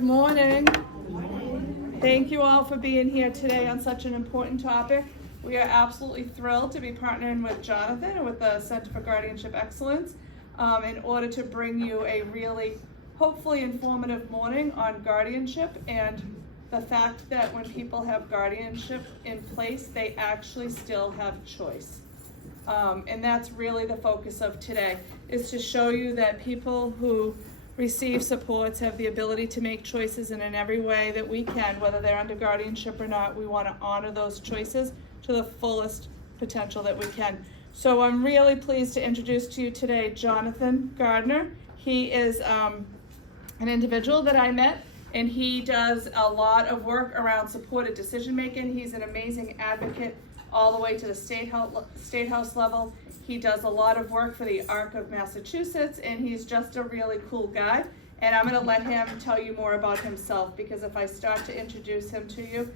Good morning. Thank you all for being here today on such an important topic. We are absolutely thrilled to be partnering with Jonathan and with the Center for Guardianship Excellence in order to bring you a really, hopefully informative morning on guardianship and the fact that when people have guardianship in place, they actually still have choice. And that's really the focus of today, is to show you that people who receive supports have the ability to make choices, and in every way that we can, whether they're under guardianship or not, we want to honor those choices to the fullest potential that we can. So I'm really pleased to introduce to you today Jonathan Gardner. He is an individual that I met, and he does a lot of work around supported decision making. He's an amazing advocate all the way to the state house level. He does a lot of work for the ARC of Massachusetts, and he's just a really cool guy. And I'm gonna let him tell you more about himself, because if I start to introduce him to you,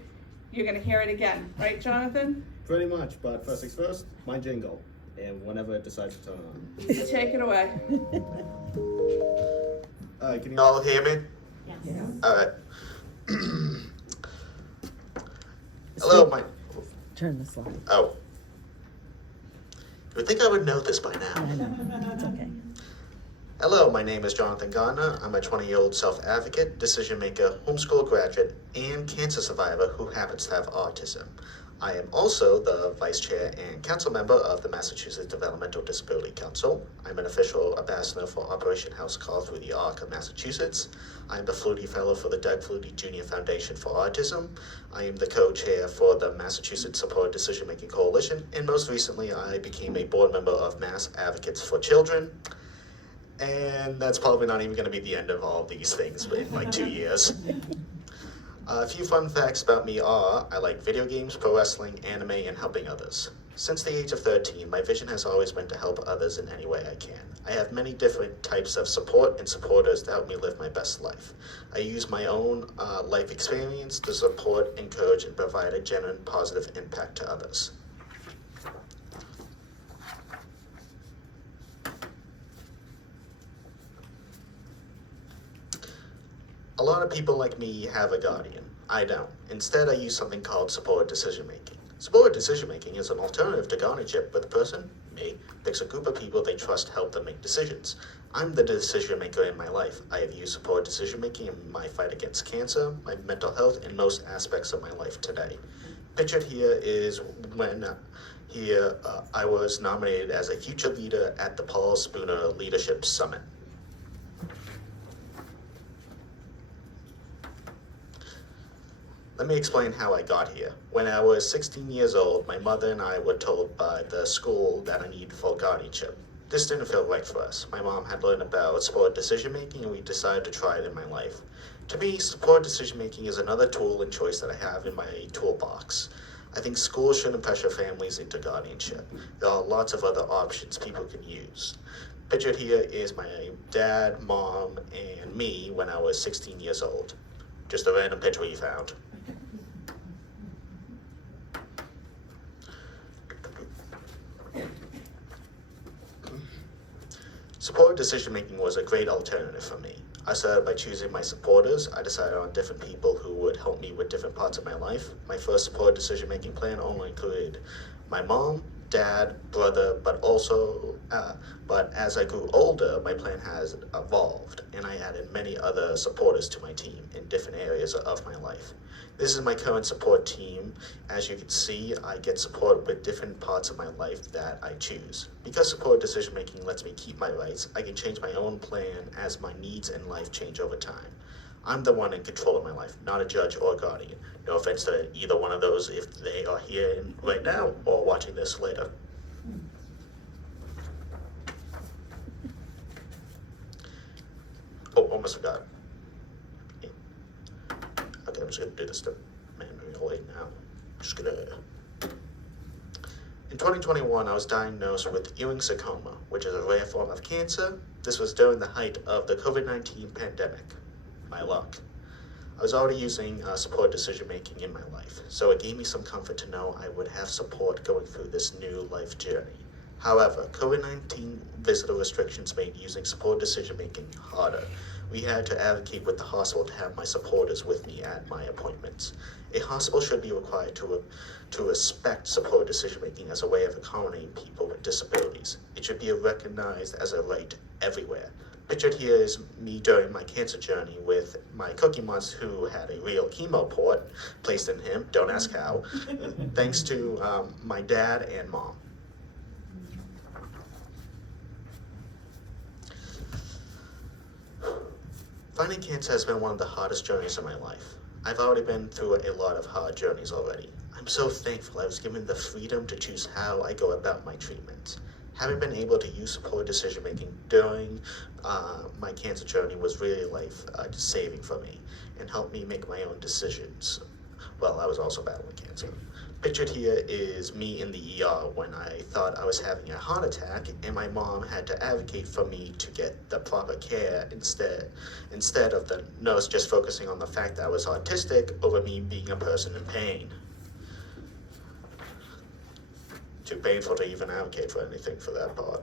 you're gonna hear it again. Right, Jonathan? Pretty much, but first things first, my jingle, and whenever it decides to turn on. Take it away. Can you all hear me? Yes. All right. Hello, my... Turn the slide. Oh. You would think I would know this by now. I know, it's okay. Hello, my name is Jonathan Gardner. I'm a 20-year-old self-advocate, decision maker, homeschool graduate, and cancer survivor who happens to have autism. I am also the vice chair and council member of the Massachusetts Developmental Disability Council. I'm an official ambassador for Operation House Call through the ARC of Massachusetts. I'm the Flutie Fellow for the Doug Flutie Jr. Foundation for Autism. I am the co-chair for the Massachusetts Support Decision Making Coalition, and most recently I became a board member of Mass Advocates for Children. And that's probably not even going to be the end of all of these things in like 2 years. A few fun facts about me are, I like video games, pro wrestling, anime, and helping others. Since the age of 13, my vision has always been to help others in any way I can. I have many different types of support and supporters to help me live my best life. I use my own life experience to support, encourage, and provide a genuine positive impact to others. A lot of people like me have a guardian. I don't. Instead, I use something called supported decision making. Supported decision making is an alternative to guardianship, where the person, me, picks a group of people they trust to help them make decisions. I'm the decision maker in my life. I have used supported decision making in my fight against cancer, my mental health, and most aspects of my life today. Pictured here is when I was nominated as a future leader at the Paul Spooner Leadership Summit. Let me explain how I got here. When I was 16 years old, my mother and I were told by the school that I needed full guardianship. This didn't feel right for us. My mom had learned about supported decision making, and we decided to try it in my life. To me, supported decision making is another tool and choice that I have in my toolbox. I think schools shouldn't pressure families into guardianship. There are lots of other options people can use. Pictured here is my dad, mom, and me when I was 16 years old. Just a random picture we found. Supported decision-making was a great alternative for me. I started by choosing my supporters. I decided on different people who would help me with different parts of my life. My first supported decision-making plan only included my mom, dad, brother, but as I grew older, my plan has evolved, and I added many other supporters to my team in different areas of my life. This is my current support team. As you can see, I get support with different parts of my life that I choose. Because supported decision making lets me keep my rights, I can change my own plan as my needs in life change over time. I'm the one in control of my life, not a judge or guardian. No offense to either one of those if they are here right now or watching this later. Oh, almost forgot. Okay, I'm just gonna do this the manual way now. In 2021, I was diagnosed with Ewing sarcoma, which is a rare form of cancer. This was during the height of the COVID-19 pandemic. My luck. I was already using supported decision making in my life, so it gave me some comfort to know I would have support going through this new life journey. However, COVID-19 visitor restrictions made using supported decision making harder. We had to advocate with the hospital to have my supporters with me at my appointments. A hospital should be required to respect supported decision-making as a way of accommodating people with disabilities. It should be recognized as a right everywhere. Pictured here is me during my cancer journey with my Cookie Monster, who had a real chemo port placed in him, don't ask how, thanks to my dad and mom. Finding cancer has been one of the hardest journeys of my life. I've already been through a lot of hard journeys already. I'm so thankful I was given the freedom to choose how I go about my treatment. Having been able to use supported decision-making during my cancer journey was really life-saving for me and helped me make my own decisions while I was also battling cancer. Pictured here is me in the ER when I thought I was having a heart attack and my mom had to advocate for me to get the proper care instead of the nurse just focusing on the fact that I was autistic over me being a person in pain. Too painful to even advocate for anything for that part.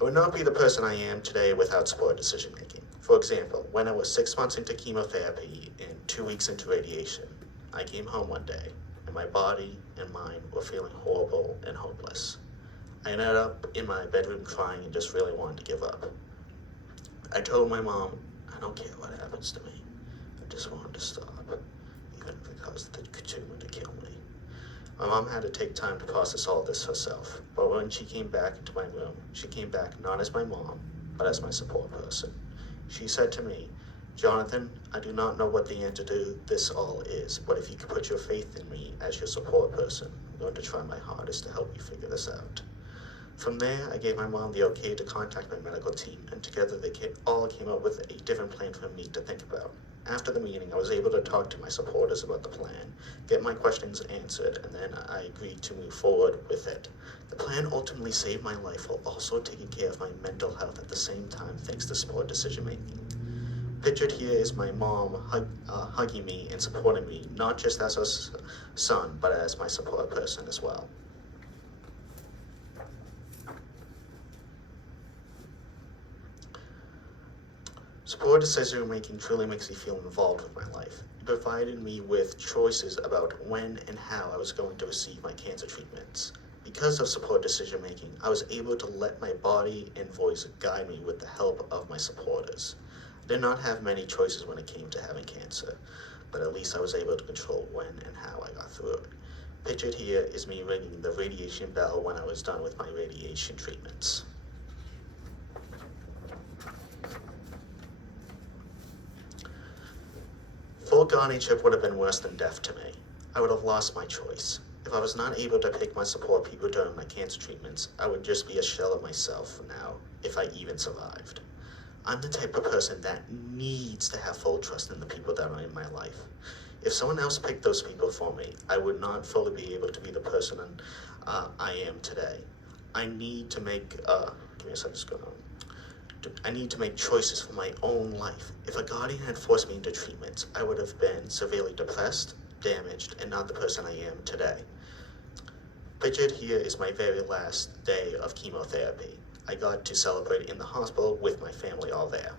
I would not be the person I am today without supported decision making. For example, when I was 6 months into chemotherapy and 2 weeks into radiation, I came home one day and my body and mind were feeling horrible and hopeless. I ended up in my bedroom crying and just really wanted to give up. I told my mom, I don't care what happens to me. I just wanted to stop, even if it caused the tumor to kill me. My mom had to take time to process all this herself, but when she came back into my room, she came back not as my mom, but as my support person. She said to me, Jonathan, I do not know what the answer to this all is, but if you could put your faith in me as your support person, I'm going to try my hardest to help you figure this out. From there, I gave my mom the okay to contact my medical team, and together they all came up with a different plan for me to think about. After the meeting, I was able to talk to my supporters about the plan, get my questions answered, and then I agreed to move forward with it. The plan ultimately saved my life while also taking care of my mental health at the same time thanks to support decision making. Pictured here is my mom hugging me and supporting me, not just as a son, but as my support person as well. Support decision making truly makes me feel involved with my life. It provided me with choices about when and how I was going to receive my cancer treatments. Because of support decision making, I was able to let my body and voice guide me with the help of my supporters. I did not have many choices when it came to having cancer, but at least I was able to control when and how I got through it. Pictured here is me ringing the radiation bell when I was done with my radiation treatments. Full guardianship would have been worse than death to me. I would have lost my choice. If I was not able to pick my support people during my cancer treatments, I would just be a shell of myself now, if I even survived. I'm the type of person that needs to have full trust in the people that are in my life. If someone else picked those people for me, I would not fully be able to be the person I am today. I need to make, give me a second, just go on. I need to make choices for my own life. If a guardian had forced me into treatments, I would have been severely depressed, damaged, and not the person I am today. Pictured here is my very last day of chemotherapy. I got to celebrate in the hospital with my family all there.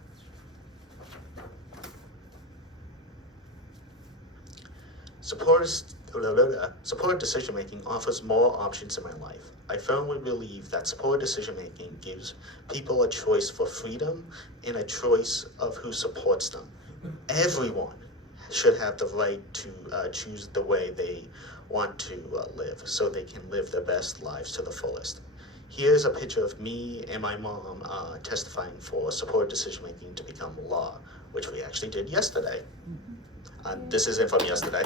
Supported decision-making offers more options in my life. I firmly believe that supported decision-making gives people a choice for freedom and a choice of who supports them. Everyone should have the right to choose the way they want to live so they can live their best lives to the fullest. Here's a picture of me and my mom testifying for supported decision-making to become law, which we actually did yesterday. This isn't from yesterday.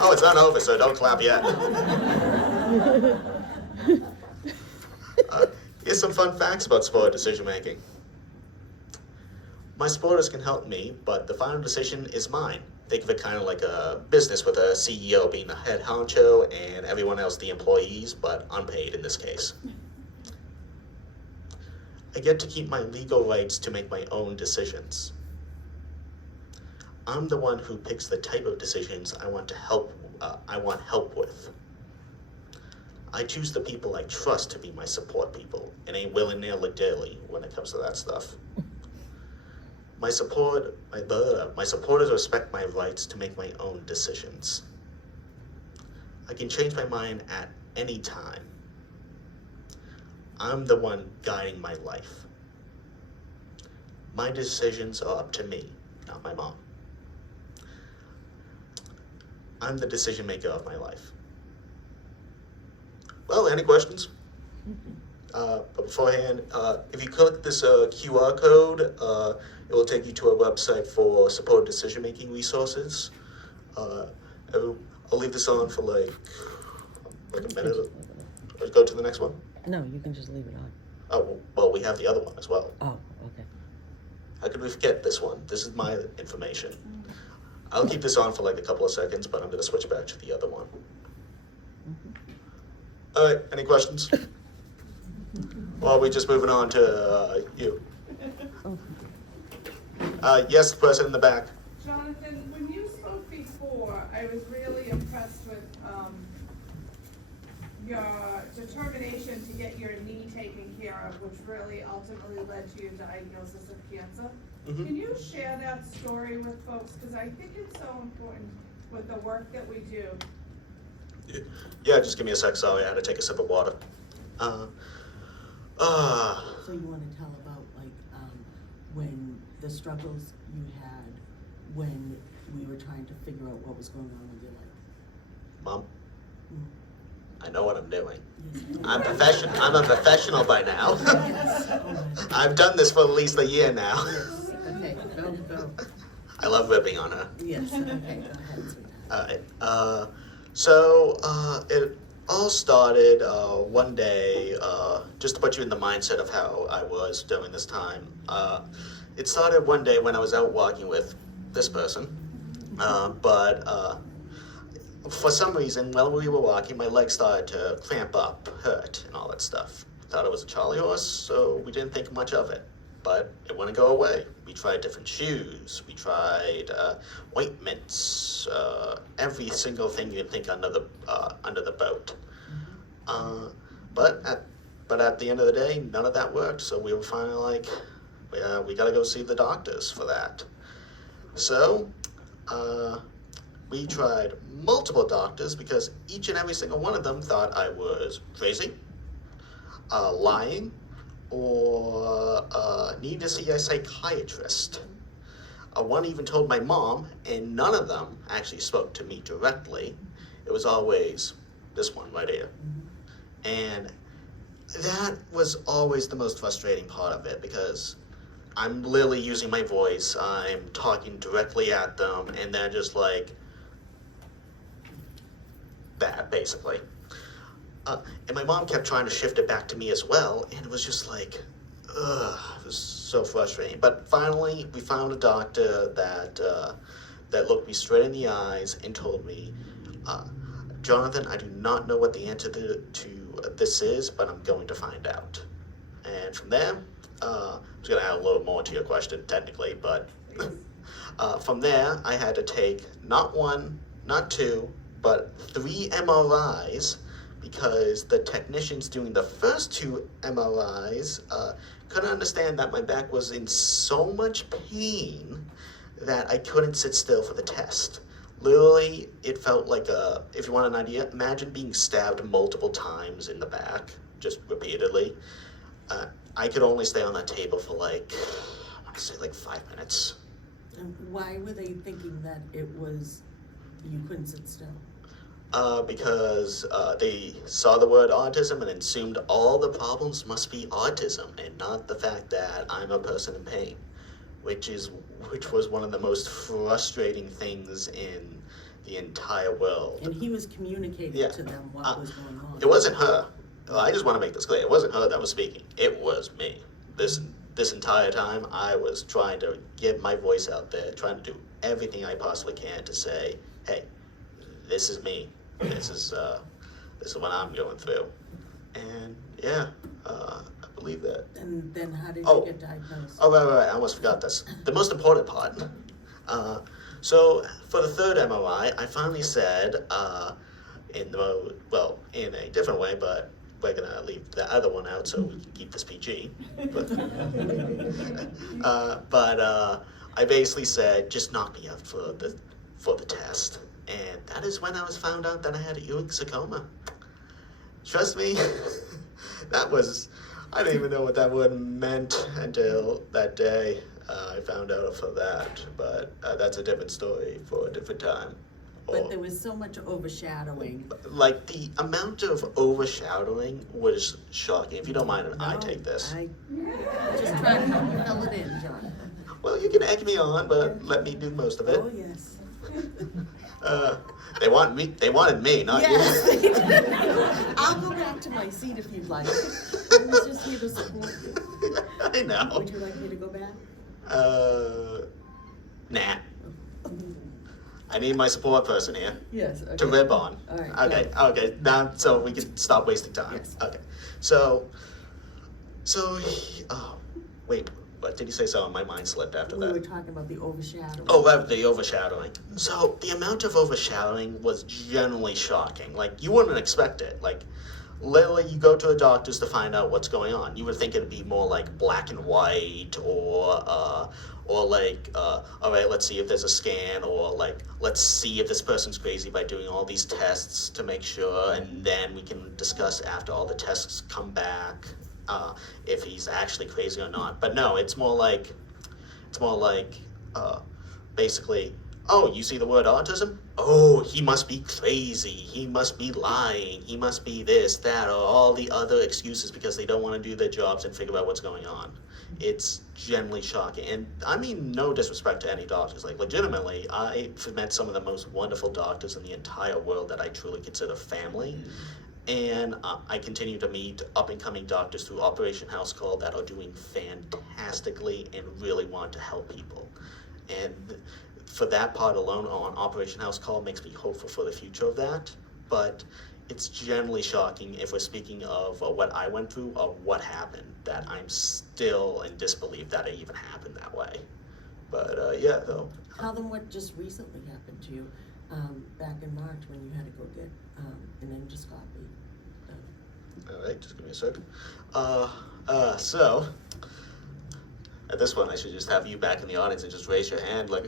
Oh, it's not over, so don't clap yet. Here's some fun facts about supported decision-making. My supporters can help me, but the final decision is mine. Think of it kind of like a business with a CEO being the head honcho and everyone else the employees, but unpaid in this case. I get to keep my legal rights to make my own decisions. I'm the one who picks the type of decisions I want help with. I choose the people I trust to be my support people, and ain't willy-nilly when it comes to that stuff. My supporters respect my rights to make my own decisions. I can change my mind at any time. I'm the one guiding my life. My decisions are up to me, not my mom. I'm the decision maker of my life. Well, any questions? But beforehand, if you click this QR code, it will take you to a website for supported decision-making resources. I'll leave this on for like a minute. Let's go to the next one. No, you can just leave it on. Oh, well, we have the other one as well. Oh, okay. How could we forget this one? This is my information. I'll keep this on for like a couple of seconds, but I'm going to switch back to the other one. All right, any questions? Or are we just moving on to you? Yes, the person in the back. Jonathan, when you spoke before, I was really impressed with your determination to get your knee taken care of, which really ultimately led to your diagnosis of cancer. Mhm. Can you share that story with folks? Because I think it's so important with the work that we do. Yeah, just give me a sec. Sorry, I had to take a sip of water. So you want to tell about when the struggles you had when we were trying to figure out what was going on with your life? Mom, Mm. I know what I'm doing. Yes. I'm a professional by now. Yes. All right. I've done this for at least a year now. Yes. Okay. Go. I love ripping on her. Yes. Okay. Go ahead, sweetheart. Alright, so it all started one day, just to put you in the mindset of how I was during this time. It started one day when I was out walking with this person, but for some reason, while we were walking, my legs started to cramp up, hurt, and all that stuff. Thought it was a Charlie horse, so we didn't think much of it. But it wouldn't go away. We tried different shoes. We tried ointments, every single thing you'd think under the boat. But at the end of the day, none of that worked. So we were finally like, we gotta go see the doctors for that. So we tried multiple doctors because each and every single one of them thought I was crazy, lying, or need to see a psychiatrist. One even told my mom, and none of them actually spoke to me directly. It was always this one right here. And that was always the most frustrating part of it, because I'm literally using my voice, I'm talking directly at them, and they're just like that, basically. And my mom kept trying to shift it back to me as well, and it was just like, ugh, it was so frustrating. But finally, we found a doctor that looked me straight in the eyes and told me, Jonathan, I do not know what the answer to this is, but I'm going to find out. And from there, I was going to add a little more to your question, technically, but from there, I had to take not one, not two, but 3 MRIs, because the technicians doing the first 2 MRIs couldn't understand that my back was in so much pain that I couldn't sit still for the test. Literally, it felt like if you want an idea, imagine being stabbed multiple times in the back, just repeatedly. I could only stay on that table for I want to say 5 minutes. And why were they thinking that it was you couldn't sit still? Because they saw the word autism and assumed all the problems must be autism and not the fact that I'm a person in pain, which was one of the most frustrating things in the entire world. And he was communicating to them what was going on. It wasn't her. I just want to make this clear. It wasn't her that was speaking. It was me. This entire time, I was trying to get my voice out there, trying to do everything I possibly can to say, hey, this is me. This is what I'm going through. And yeah, I believe that. And then how did you get diagnosed? Oh, right. I almost forgot this. The most important part. So for the 3rd MRI, I finally said, in a different way, but we're gonna leave the other one out so we can keep this PG. But, I basically said, just knock me out for the test. And that is when I was found out that I had a Ewing sarcoma. Trust me, I didn't even know what that word meant until that day. I found out for that, but that's a different story for a different time. But there was so much overshadowing. Like, the amount of overshadowing was shocking. If you don't mind, I No, take this. I just trying to help you fill it in, John. Well, you can egg me on, but let me do most of it. Oh, yes. They wanted me, not Yes, you. they did. I'll go back to my seat if you'd like. I was just here to support you. I know. Would you like me to go back? Nah. I need my support person here Yes, okay. to rib on. All right, Okay, okay. Now, so we can stop wasting time. Yes. Okay. Oh, wait. What did you say? So my mind slipped after We that. were talking about the overshadowing. Oh, right, the overshadowing. So the amount of overshadowing was generally shocking. Like, you wouldn't expect it. Like, literally, you go to a doctor's to find out what's going on. You would think it'd be more like black and white, or like, all right, let's see if there's a scan, or like, let's see if this person's crazy by doing all these tests to make sure, and then we can discuss after all the tests come back if he's actually crazy or not. But no, it's more like basically, oh, you see the word autism? Oh, he must be crazy, he must be lying, he must be this, that, or all the other excuses because they don't want to do their jobs and figure out what's going on. It's generally shocking. And I mean no disrespect to any doctors. Like, legitimately, I've met some of the most wonderful doctors in the entire world that I truly consider family. And I continue to meet up-and-coming doctors through Operation House Call that are doing fantastically and really want to help people. And for that part alone on Operation House Call makes me hopeful for the future of that. But it's generally shocking if we're speaking of what I went through or what happened, that I'm still in disbelief that it even happened that way. But yeah, though. Tell them what just recently happened to you back in March when you had to go get an endoscopy. All right, just give me a second. So at this point, I should just have you back in the audience and just raise your hand, like.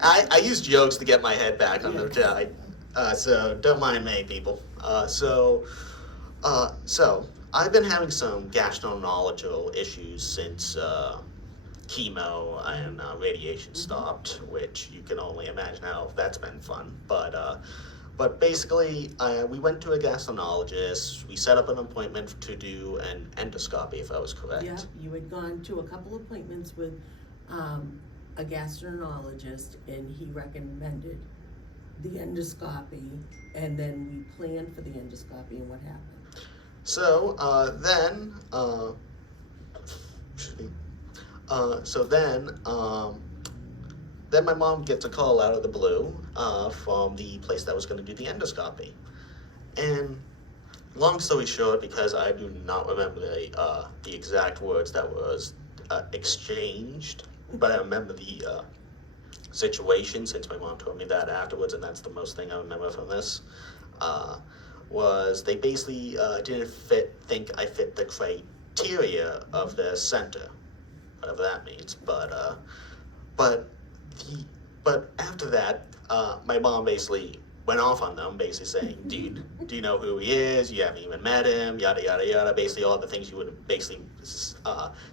I use jokes to get my head back on the tide, so don't mind me, people. So I've been having some gastroenterological issues since chemo and radiation stopped, which you can only imagine how that's been fun. But basically, we went to a gastroenterologist. We set up an appointment to do an endoscopy, if I was correct. Yeah, you had gone to a couple appointments with a gastroenterologist, and he recommended the endoscopy, and then we planned for the endoscopy, and what happened? So then my mom gets a call out of the blue from the place that was going to do the endoscopy. And long story short, because I do not remember the exact words that was exchanged, but I remember the situation since my mom told me that afterwards, and that's the most thing I remember from this, was they basically didn't think I fit the criteria of their center, whatever that means. But after that, my mom basically went off on them, basically saying, do you know who he is? You haven't even met him, yada, yada, yada. Basically all the things you would basically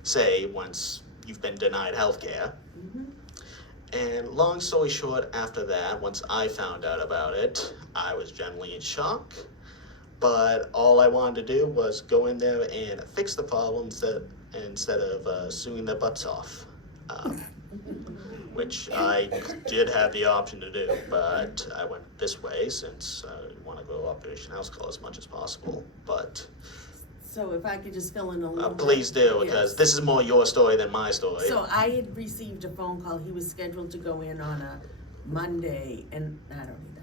say once you've been denied health care. Mm-hmm. And long story short, after that, once I found out about it, I was generally in shock. But all I wanted to do was go in there and fix the problem instead of suing their butts off. Which I did have the option to do, but I went this way since I want to go Operation House Call as much as possible. But So if I could just fill in a little bit. please do, because Yes. this is more your story than my story. So I had received a phone call. He was scheduled to go in on a Monday, and I don't need that.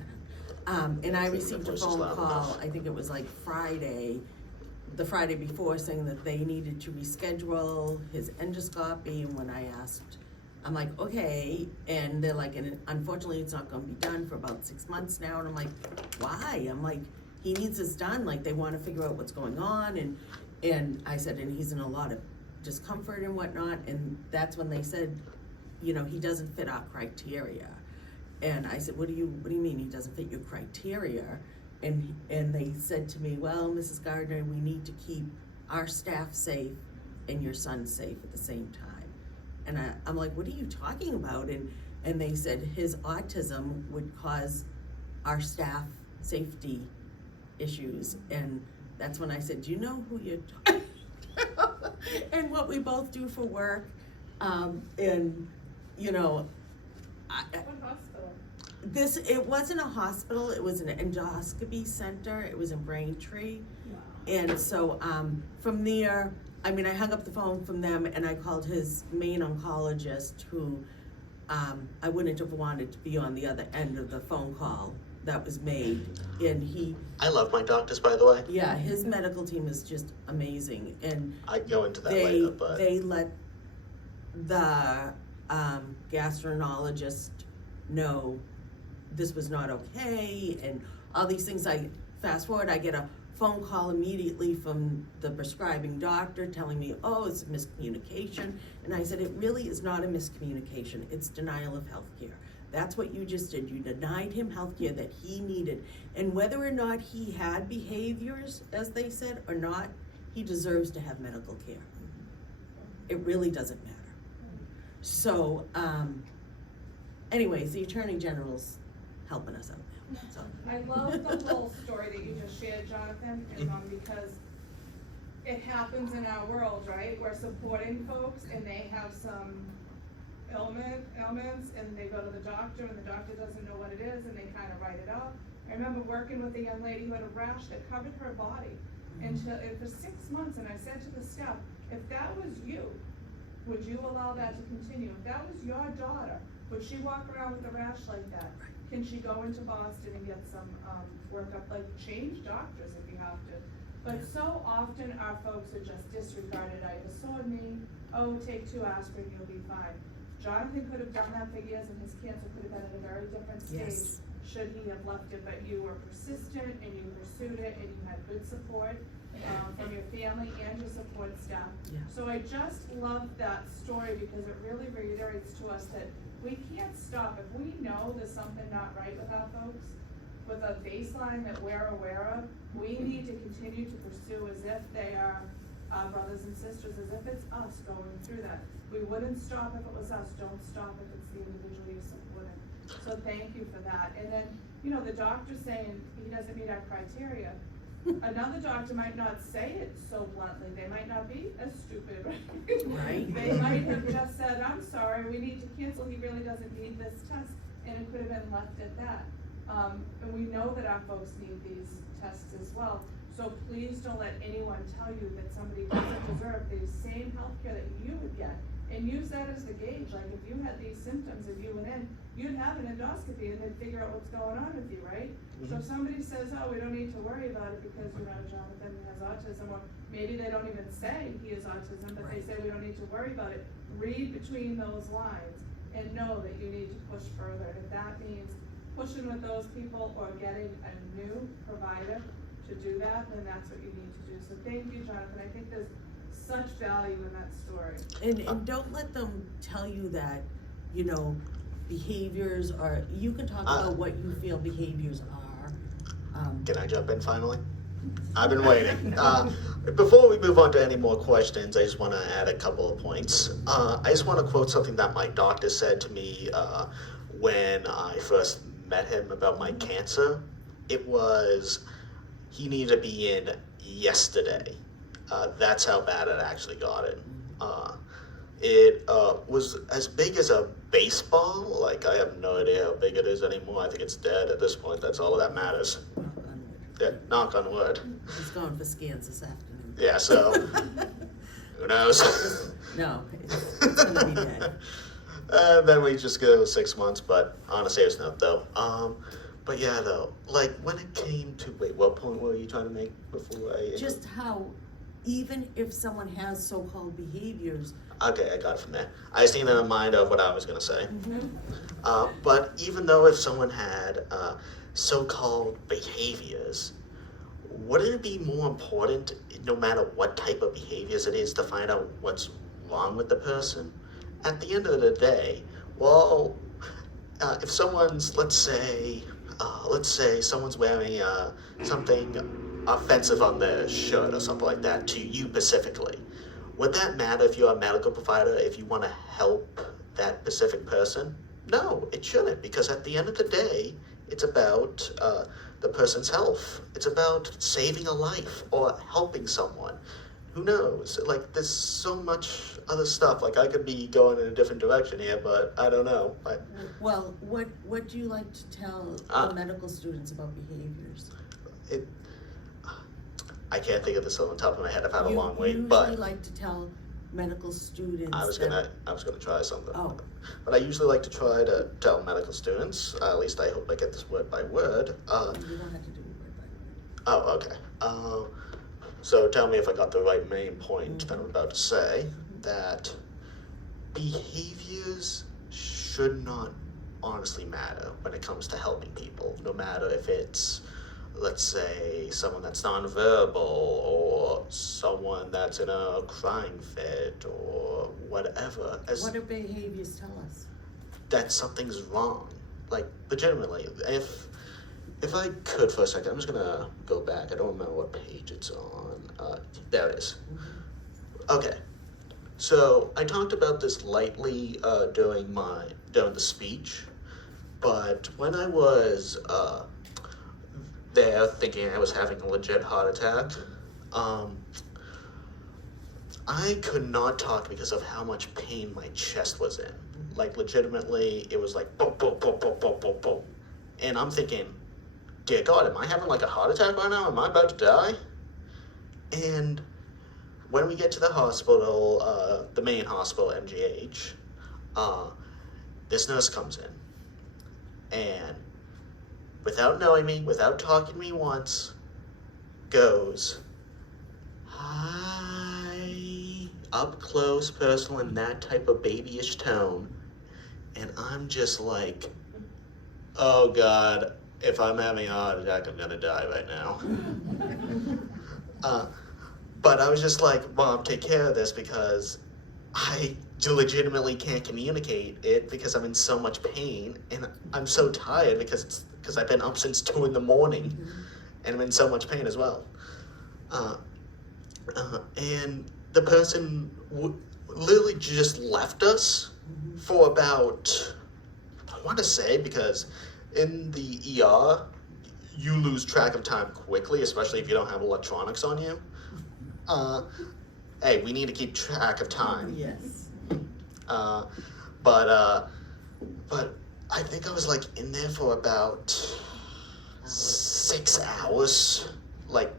And I received a voice is phone loud call, enough. I think it was like the Friday before, saying that they needed to reschedule his endoscopy. And when I asked I'm like, okay, and they're like, and unfortunately, it's not gonna be done for about 6 months now, and I'm like, why? I'm like, he needs this done, like, they wanna figure out what's going on, and I said, and he's in a lot of discomfort and whatnot, and that's when they said, you know, he doesn't fit our criteria. And I said, what do you mean he doesn't fit your criteria? And they said to me, well, Mrs. Gardner, we need to keep our staff safe and your son safe at the same time. And I'm like, what are you talking about? And they said his autism would cause our staff safety issues. And that's when I said, do you know who you're talking about? And what we both do for work. And, you know, What hospital? it wasn't a hospital, it was an endoscopy center, it was in Braintree. Wow. And so, from there, I mean, I hung up the phone from them and I called his main oncologist who, I wouldn't have wanted to be on the other end of the phone call that was made. And I love my doctors, by the way. yeah, his medical team is just amazing. And I can go into that later, but they let the, gastroenterologist know this was not okay and all these things. I fast forward, I get a phone call immediately from the prescribing doctor telling me, oh, it's a miscommunication. And I said, it really is not a miscommunication, it's denial of health care. That's what you just did. You denied him health care that he needed. And whether or not he had behaviors, as they said, or not, he deserves to have medical care. It really doesn't matter. So, anyways, the Attorney General's helping us out now, so. I love the whole story that you just shared, Jonathan, because it happens in our world, right? We're supporting folks and they have some ailments and they go to the doctor and the doctor doesn't know what it is and they kind of write it off. I remember working with a young lady who had a rash that covered her body for 6 months, and I said to the staff, if that was you, would you allow that to continue? If that was your daughter, would she walk around with a rash like that? Can she go into Boston and get some workup? Like, change doctors if you have to. But so often our folks are just disregarded. I have a sore knee, oh, take 2 aspirin, you'll be fine. Jonathan could have done that for years and his cancer could have been at a very different stage. Yes. Should he have left it, but you were persistent and you pursued it and you had good support from your family and your support staff. Yeah. So I just love that story because it really reiterates to us that we can't stop. If we know there's something not right with our folks, with a baseline that we're aware of, we need to continue to pursue as if they are our brothers and sisters, as if it's us going through that. We wouldn't stop if it was us. Don't stop if it's the individual you're supporting. So thank you for that. And then, you know, the doctor saying he doesn't meet our criteria. Another doctor might not say it so bluntly. They might not be as stupid, right? Right. They might have just said, I'm sorry, we need to cancel. He really doesn't need this test. And it could have been left at that. And we know that our folks need these tests as well. So please don't let anyone tell you that somebody doesn't deserve the same health care that you would get. And use that as the gauge. Like, if you had these symptoms and you went in, you'd have an endoscopy and they'd figure out what's going on with you, right? So if somebody says, oh, we don't need to worry about it because, you know, Jonathan has autism, or maybe they don't even say he has autism, but they say we don't need to worry about it. Read between those lines and know that you need to push further. And if that means pushing with those people or getting a new provider to do that, then that's what you need to do. So thank you, Jonathan. I think there's such value in that story. And don't let them tell you that, you know, behaviors are, you can talk about what you feel behaviors are. can I jump in finally? I've been waiting. Before we move on to any more questions, I just want to add a couple of points. I just want to quote something that my doctor said to me when I first met him about my cancer. It was, he needed to be in yesterday. That's how bad it actually got it. It was as big as a baseball. Like, I have no idea how big it is anymore. I think it's dead at this point. That's all that matters. Yeah, knock on wood. He's going for scans this afternoon. Yeah, so who knows? No, it's gonna be dead. Then we just go 6 months, but on a serious note though. But yeah though, like when it came to, wait, what point were you trying to make before I? Just how even if someone has so-called behaviors. Okay, I got it from there. I just needed a mind of what I was gonna say. But even though if someone had so-called behaviors, wouldn't it be more important, no matter what type of behaviors it is, to find out what's wrong with the person? At the end of the day, well, if someone's, let's say someone's wearing something offensive on their shirt or something like that to you specifically, would that matter if you're a medical provider, if you want to help that specific person? No, it shouldn't, because at the end of the day, it's about the person's health. It's about saving a life or helping someone. Who knows? Like, there's so much other stuff. Like, I could be going in a different direction here, but I don't know. Well, what do you like to tell the medical students about behaviors? I can't think of this on the top of my head. I've had a long You wait, but usually like to tell medical students I was gonna try something. Oh. But I usually like to try to tell medical students. At least I hope I get this word by word. You don't have to do it word by word. Oh, okay. So tell me if I got the right main point that I'm about to say. That behaviors should not honestly matter when it comes to helping people. No matter if it's, let's say, someone that's nonverbal or someone that's in a crying fit or whatever. What do behaviors tell us? That something's wrong. Like, legitimately, if I could for a second, I'm just gonna go back. I don't remember what page it's on. There it is. Okay. So I talked about this lightly during the speech, but when I was there thinking I was having a legit heart attack, I could not talk because of how much pain my chest was in. Like, legitimately, it was like boom, boom, boom, boom, boom, boom, boom. And I'm thinking, dear God, am I having like a heart attack right now? Am I about to die? And when we get to the hospital, the main hospital, MGH, this nurse comes in. And without knowing me, without talking to me once, goes, hi, up close, personal, in that type of babyish tone. And I'm just like, oh God, if I'm having a heart attack, I'm gonna die right now. But I was just like, Mom, take care of this, because I legitimately can't communicate it because I'm in so much pain, and I'm so tired because I've been up since 2 a.m, and I'm in so much pain as well. And the person literally just left us for about, I want to say, because in the ER, you lose track of time quickly, especially if you don't have electronics on you. Hey, we need to keep track of time. Yes. But I think I was like in there for about 6 hours, like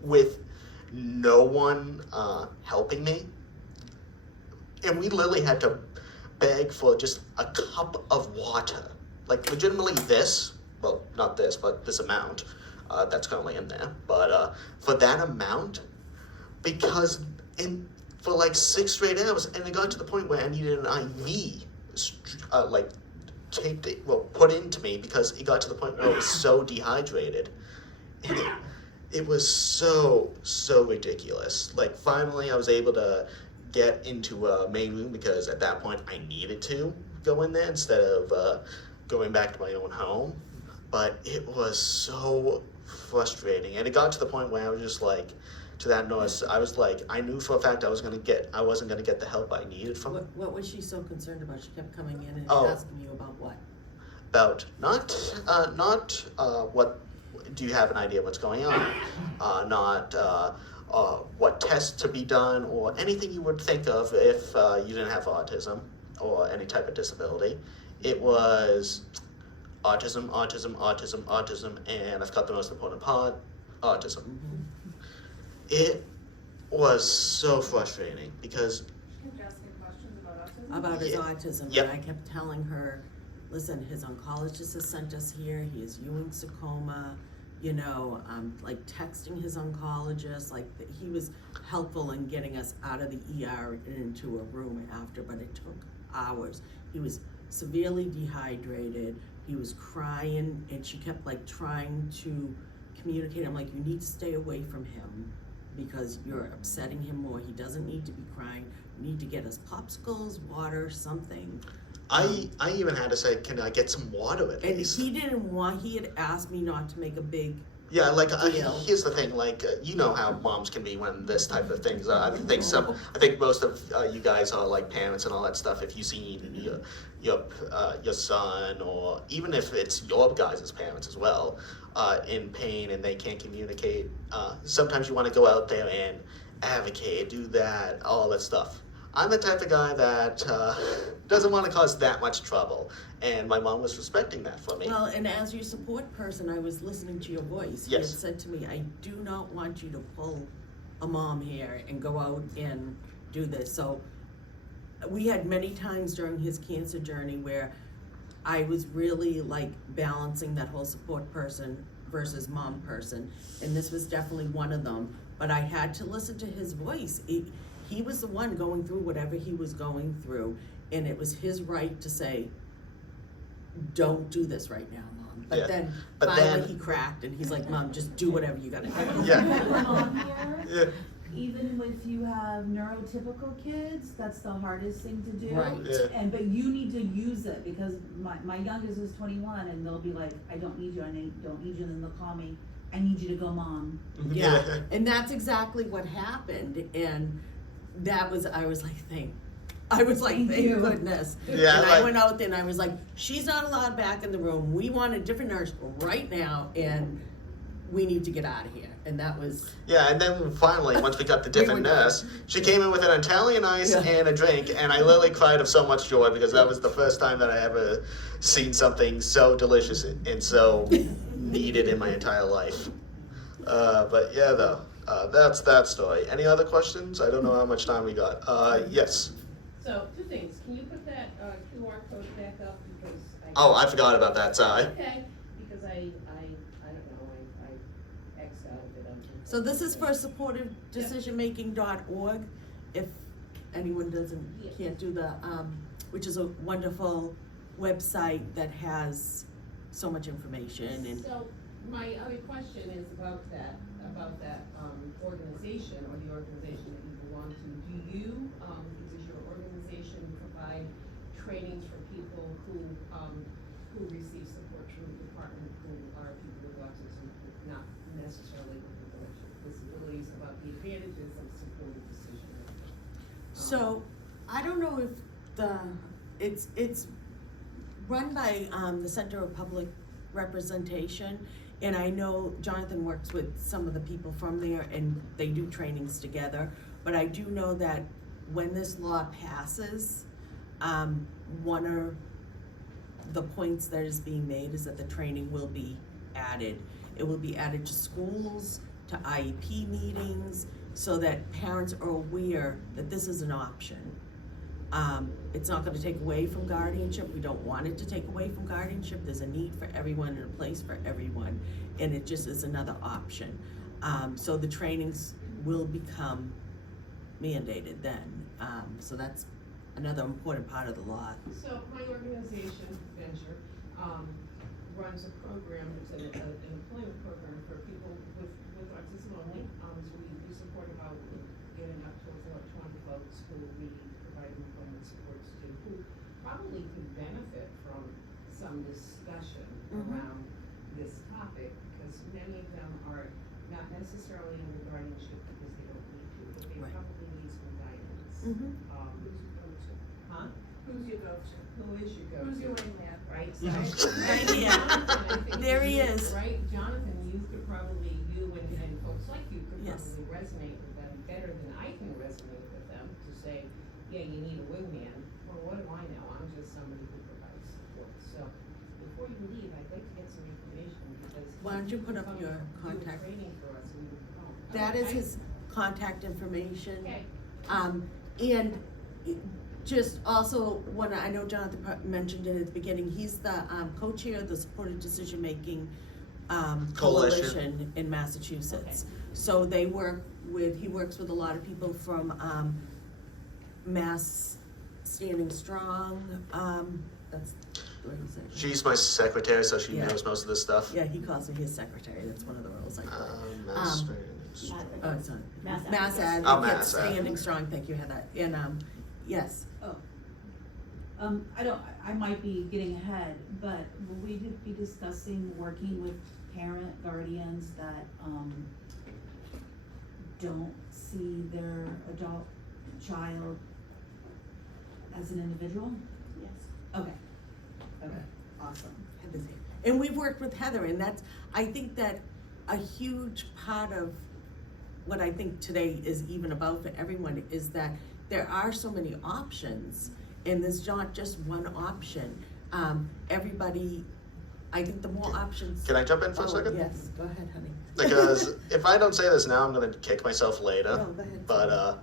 with no one helping me. And we literally had to beg for just a cup of water. Like, legitimately this, well, not this, but this amount that's currently in there. But for that amount, because for like 6 straight hours, and it got to the point where I needed an IV, like put into me, because it got to the point where I was so dehydrated, and it was so ridiculous. Like, finally, I was able to get into a main room, because at that point I needed to go in there instead of going back to my own home. But it was so frustrating, and it got to the point where I was just like, to that nurse, I was like, I knew for a fact I wasn't gonna get the help I needed from. What was she so concerned about? She kept coming in and asking you about what? About not what, do you have an idea what's going on? Not what tests to be done, or anything you would think of if you didn't have autism or any type of disability. It was autism, and I've got the most important part, autism. It was so frustrating, because She kept asking questions about autism. About his autism, Yep. and I kept telling her, listen, his oncologist has sent us here, he has Ewing sarcoma, like texting his oncologist, like he was helpful in getting us out of the ER and into a room after, but it took hours. He was severely dehydrated, he was crying, and she kept like trying to communicate. I'm like, you need to stay away from him because you're upsetting him more. He doesn't need to be crying. You need to get us popsicles, water, something. I even had to say, can I get some water at And least? he didn't want, he had asked me not to make a big, Yeah, like deal. here's the thing, like you know how moms can be when this type of things. I think most of you guys are like parents and all that stuff. If you see your son, or even if it's your guys' parents as well, in pain and they can't communicate, sometimes you want to go out there and advocate, do that, all that stuff. I'm the type of guy that doesn't want to cause that much trouble, and my mom was respecting that for me. well, and as your support person, I was listening to your voice. He had Yes. said to me, I do not want you to pull a mom here and go out and do this. So we had many times during his cancer journey where I was really like balancing that whole support person versus mom person, and this was definitely one of them. But I had to listen to his voice. He was the one going through whatever he was going through, and it was his right to say, don't do this right now, Mom. But Yeah. then But finally then- he cracked and he's like, Mom, just do whatever you gotta do. Yeah. On here, Yeah. even if you have neurotypical kids, that's the hardest thing to do. Right. Yeah. But you need to use it, because my youngest is 21 and they'll be like, I don't need you, don't need you, and then they'll call me, I need you to go, Mom. Yeah, and that's exactly what happened, and I was like, thank Thank you. goodness. Yeah, And I like- went out there and I was like, she's not allowed back in the room, we want a different nurse right now, and we need to get out of here, and that was, Yeah, and then finally, once we got the different We were done. nurse, she came in with an Italian ice Yeah. and a drink, and I literally cried of so much joy because that was the first time that I ever seen something so delicious and so needed in my entire life. But yeah, though, that's that story. Any other questions? I don't know how much time we got. Yes. So, two things, can you put that QR code back up, because Oh, I forgot about that. Sorry. Okay, because I don't know, I X'd out of it. so this is for supportivedecisionmaking.org, if anyone can't do the, which is a wonderful website that has so much information, and So, my other question is about that organization, or the organization that you belong to. Do you, does your organization provide trainings for people who receive support from the department, who are people with autism, not necessarily with intellectual disabilities, about the advantages of supportive decision making? so, I don't know if it's run by, the Center of Public Representation, and I know Jonathan works with some of the people from there, and they do trainings together, but I do know that when this law passes, one of the points that is being made is that the training will be added. It will be added to schools, to IEP meetings, so that parents are aware that this is an option. It's not gonna take away from guardianship, we don't want it to take away from guardianship, there's a need for everyone and a place for everyone, and it just is another option. So the trainings will become mandated then, so that's another important part of the law. So my organization, Venture, runs a program, it's an employment program for people with autism only. So we support about getting up to about 20 folks who we provide employment supports to, who probably could benefit from some discussion around this topic, because many of them are not necessarily under guardianship because they don't need to, but they Right. probably need some guidance. Who's your go-to? Huh? Who's your go-to? Who is your go-to? Who's your wingman? Right, so. Right here. Jonathan, I think There he you- is. Right, Jonathan, you could probably, and folks like you could Yes. probably resonate with them better than I can resonate with them to say, yeah, you need a wingman. Well, what do I know? I'm just somebody who provides support. So before you leave, I'd like to get some information, because. Why don't you put up he's your coming to do a contact? training for us and we would go. That is Okay. his contact information. Okay. And just also, when I know Jonathan mentioned it at the beginning, he's the co-chair of the supported decision-making coalition in Massachusetts. So he works with a lot of people from, Mass Standing Strong, that's the way you say it. She's my secretary, so she Yeah. knows most of this stuff. Yeah, he calls me his secretary, that's one of the roles I play. Master. Oh, it's not. Mass Mass Advocates. Oh, Advocates, Mass Standing Advocates. Strong, thank you, Heather, and, yes. I might be getting ahead, but will we be discussing working with guardians that, don't see their adult child as an individual? Yes. Okay, awesome. Heather's here. And we've worked with Heather, and that's, I think that a huge part of what I think today is even about for everyone is that there are so many options, and there's not just one option. Everybody, I think the more options. Can I jump in for a second? Yes, go ahead, honey. Because if I don't say this now, I'm gonna kick myself later. No, go ahead. But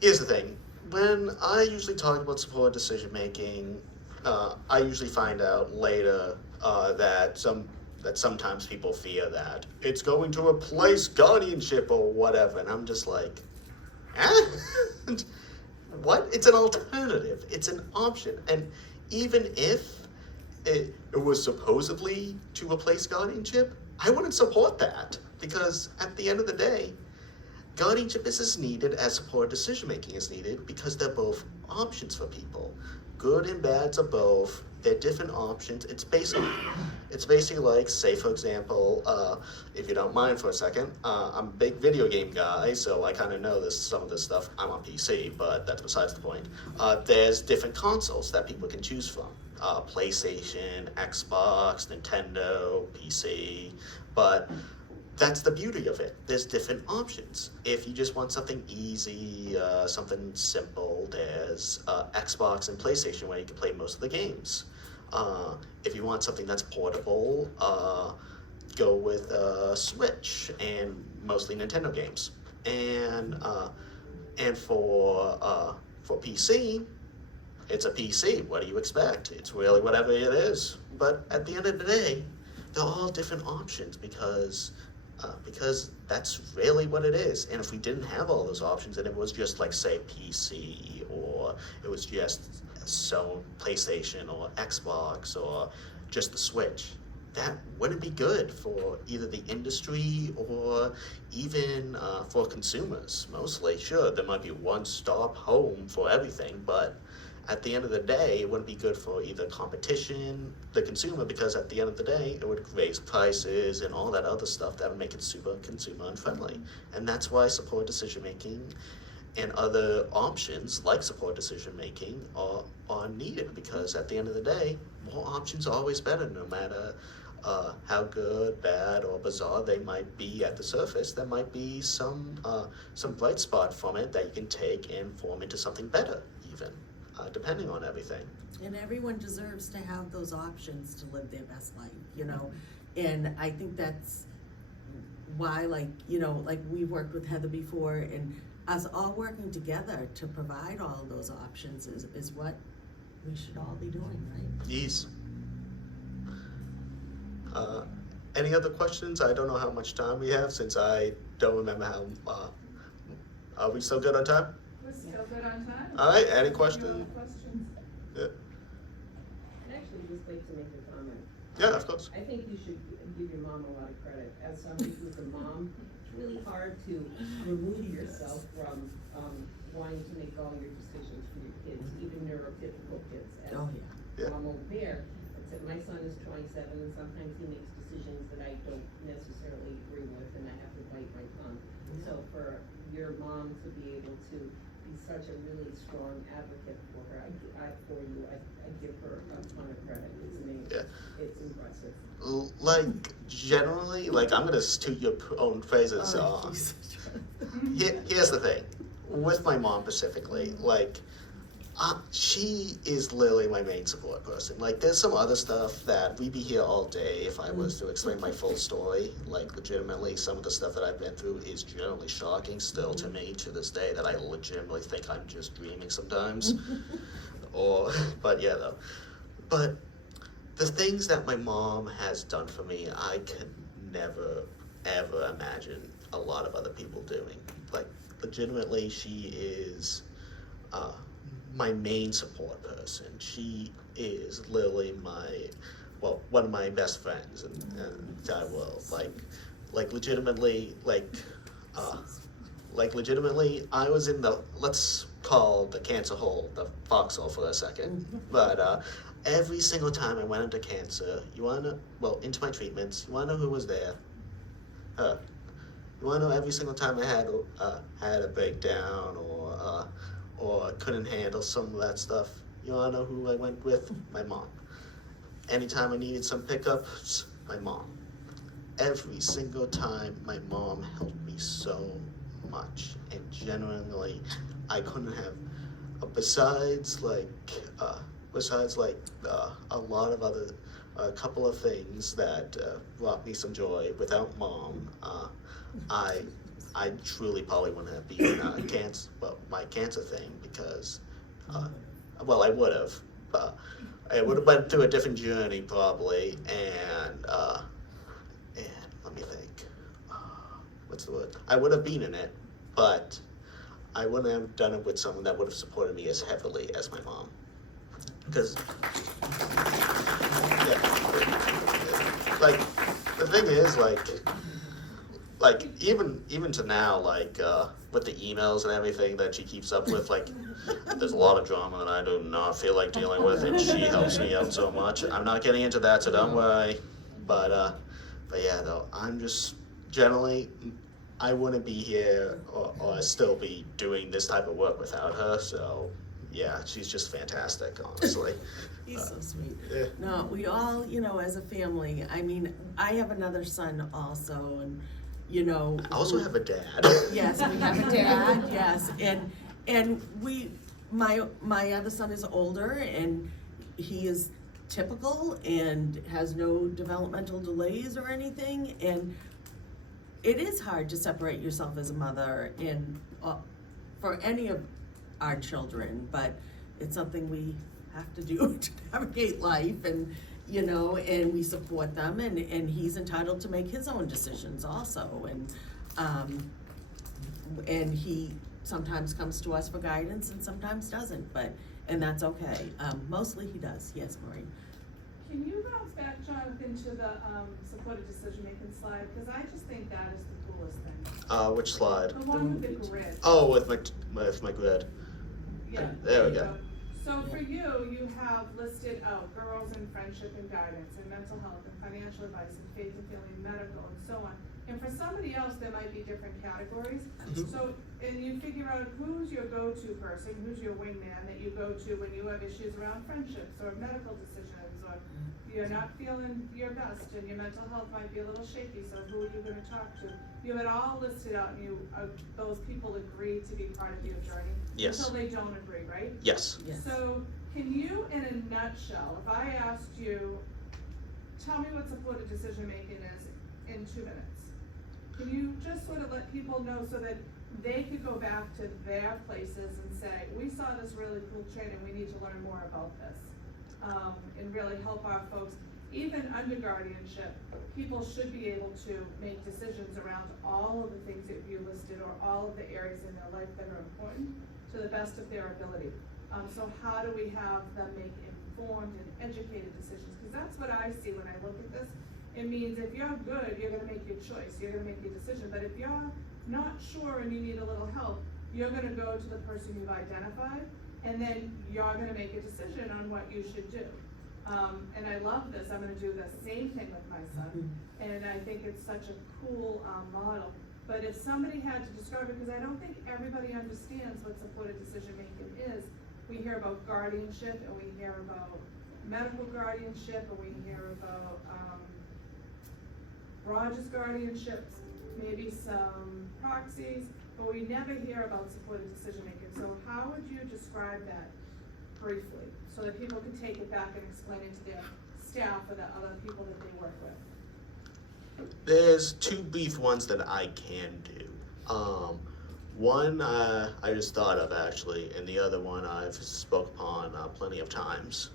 here's the thing: when I usually talk about supported decision making, I usually find out later that sometimes people fear that it's going to replace guardianship or whatever, and I'm just like, what? It's an alternative. It's an option, and even if it was supposedly to replace guardianship, I wouldn't support that, because at the end of the day, guardianship is as needed as supported decision making is needed, because they're both options for people. Good and bads are both. They're different options. It's basically like, say for example, if you don't mind for a second, I'm a big video game guy, so I kind of know some of this stuff. I'm on PC, but that's besides the point. There's different consoles that people can choose from. PlayStation, Xbox, Nintendo, PC, but that's the beauty of it. There's different options. If you just want something easy, something simple, there's Xbox and PlayStation where you can play most of the games. If you want something that's portable, go with Switch and mostly Nintendo games. And for PC, it's a PC. What do you expect? It's really whatever it is. But at the end of the day, they're all different options because that's really what it is. And if we didn't have all those options and it was just like, say, PC, or it was just PlayStation or Xbox or just the Switch, that wouldn't be good for either the industry or even for consumers, mostly. Sure, there might be one-stop home for everything, but at the end of the day, it wouldn't be good for either competition, the consumer, because at the end of the day, it would raise prices and all that other stuff that would make it super consumer unfriendly. And that's why supported decision making and other options like supported decision making are needed, because at the end of the day, more options are always better, no matter how good, bad, or bizarre they might be at the surface. There might be some bright spot from it that you can take and form into something better, even. Depending on everything. And everyone deserves to have those options to live their best life, you know? And I think that's why, like we've worked with Heather before, and us all working together to provide all of those options is what we should all be doing, right? Yes. Any other questions? I don't know how much time we have, since I don't remember how, are we still good on time? We're still good on time? All right, any Any questions? other questions? Yeah, I'd actually just like to make a comment. yeah, of course. I think you should give your mom a lot of credit. As somebody who's a mom, it's really hard to remove yourself from wanting to make all your decisions for your kids, even neurotypical kids. As Oh, Yeah. mom over there, I said, my son is 27, and sometimes he makes decisions that I don't necessarily agree with, and I have to bite my tongue. So for your mom to be able to be such a really strong advocate for her, I give her a ton of credit. It's amazing. Yeah. It's impressive. Like, generally, like, I'm gonna toot your own phrases. Oh, Here's the thing, with my mom specifically, like, she is literally my main support person. Like, there's some other stuff that we'd be here all day if I was to explain my full story. Like, legitimately, some of the stuff that I've been through is generally shocking still to me to this day, that I legitimately think I'm just dreaming sometimes. But yeah, though. But the things that my mom has done for me, I can never, ever imagine a lot of other people doing. Like, legitimately, she is my main support person. She is literally one of my best friends in the entire world. Like legitimately, legitimately, I was in let's call the cancer hole, the foxhole for a second. But every single time I went into cancer, into my treatments, you wanna know who was there? Her. You wanna know every single time I had a breakdown or couldn't handle some of that stuff, you wanna know who I went with? My mom. Anytime I needed some pickups, my mom. Every single time, my mom helped me so much, and genuinely, I couldn't have. Besides a lot of other, a couple of things that brought me some joy. Without mom, I truly probably wouldn't have been my cancer thing because, I would have, but I would have been through a different journey probably, and let me think, what's the word? I would have been in it, but I wouldn't have done it with someone that would have supported me as heavily as my mom. Because, like, the thing is, even to now, with the emails and everything that she keeps up with, there's a lot of drama that I do not feel like dealing with, and she helps me out so much. I'm not getting into that, so don't worry. But yeah, though, I'm just, generally, I wouldn't be here or still be doing this type of work without her, so yeah, she's just fantastic, honestly. He's so sweet. Yeah. No, we all, as a family, I mean, I have another son also, and, I also have a dad. Yes, we have a dad, yes, and my other son is older, and he is typical and has no developmental delays or anything, and it is hard to separate yourself as a mother for any of our children, but it's something we have to do to navigate life, and and we support them, and he's entitled to make his own decisions also, and he sometimes comes to us for guidance and sometimes doesn't, and that's okay. Mostly he does. Yes, Maureen. Can you bounce back, Jonathan, to the supported decision-making slide? Because I just think that is the coolest thing. Which slide? The one with the grid. Oh, with my grid. Yeah. There we go. So for you have listed out girls and friendship and guidance and mental health and financial advice and faith and family and medical and so on. And for somebody else, there might be different categories. Mhm. So, and you figure out who's your go-to person, who's your wingman that you go to when you have issues around friendships or medical decisions, or you're not feeling your best and your mental health might be a little shaky, so who are you gonna talk to? You have it all listed out, and those people agree to be part of your journey. Yes. Until they don't agree, right? Yes. Yes. So, can you, in a nutshell, if I asked you, tell me what supported decision-making is in 2 minutes? Can you just sort of let people know so that they could go back to their places and say, we saw this really cool training, we need to learn more about this, and really help our folks. Even under guardianship, people should be able to make decisions around all of the things that you listed or all of the areas in their life that are important to the best of their ability. So how do we have them make informed and educated decisions? Because that's what I see when I look at this. It means if you're good, you're gonna make your choice, you're gonna make your decision. But if you're not sure and you need a little help, you're gonna go to the person you've identified, and then you're gonna make a decision on what you should do. And I love this. I'm gonna do the same thing with my son, and I think it's such a cool model. But if somebody had to describe it, because I don't think everybody understands what supported decision making is. We hear about guardianship, and we hear about medical guardianship, and we hear about Rogers guardianships, maybe some proxies, but we never hear about supported decision making. So how would you describe that briefly, so that people can take it back and explain it to their staff or the other people that they work with? There's 2 brief ones that I can do. One I just thought of actually, and the other one I've spoke upon plenty of times.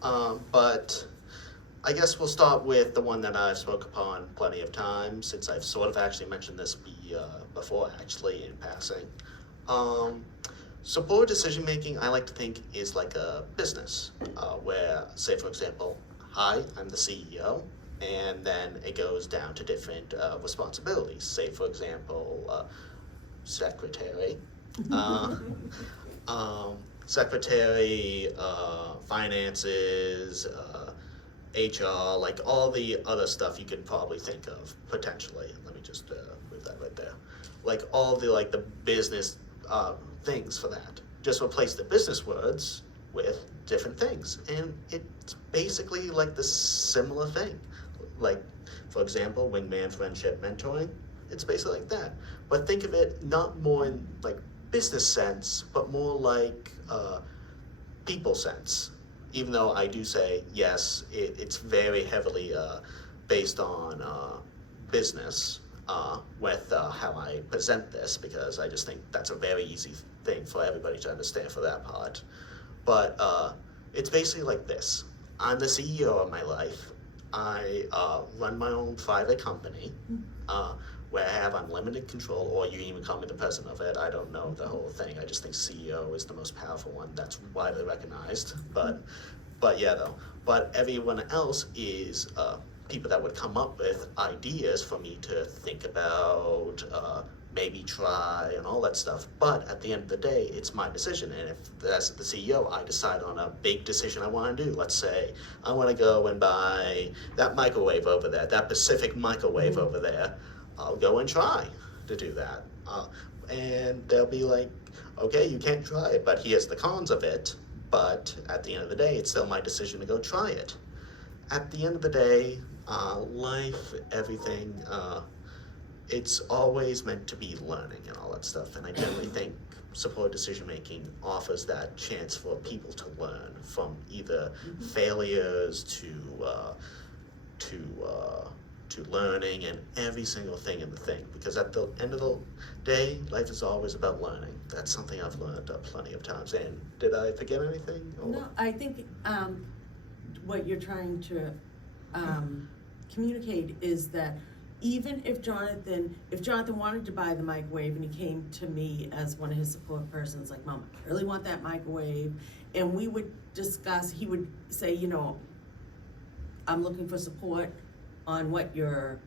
But I guess we'll start with the one that I've spoke upon plenty of times, since I've sort of actually mentioned this before, actually, in passing. Support decision making, I like to think, is like a business, where, say, for example, hi, I'm the CEO, and then it goes down to different responsibilities. Say, for example, secretary, secretary, finances, HR, like all the other stuff you could probably think of potentially. Let me just move that right there. Like all the the business things for that. Just replace the business words with different things, and it's basically like the similar thing. Like, for example, wingman, friendship, mentoring. It's basically like that. But think of it not more in like business sense, but more like people sense. Even though I do say, yes, it's very heavily based on business with how I present this, because I just think that's a very easy thing for everybody to understand for that part. But it's basically like this. I'm the CEO of my life. I run my own private company where I have unlimited control, or you even call me the president of it. I don't know the whole thing. I just think CEO is the most powerful one. That's widely recognized. But yeah, though. But everyone else is people that would come up with ideas for me to think about, maybe try, and all that stuff. But at the end of the day, it's my decision. And if, as the CEO, I decide on a big decision I want to do, let's say I want to go and buy that microwave over there, that Pacific microwave over there, I'll go and try to do that. And they'll be like, okay, you can't try it, but here's the cons of it. But at the end of the day, it's still my decision to go try it. At the end of the day, life, everything, it's always meant to be learning and all that stuff. And I generally think supported decision making offers that chance for people to learn from either failures to learning, and every single thing in the thing. Because at the end of the day, life is always about learning. That's something I've learned plenty of times. And did I forget anything? Or? No, I think what you're trying to communicate is that even if Jonathan wanted to buy the microwave and he came to me as one of his support persons, like, Mom, I really want that microwave, and we would discuss, he would say, you know, I'm looking for support on what your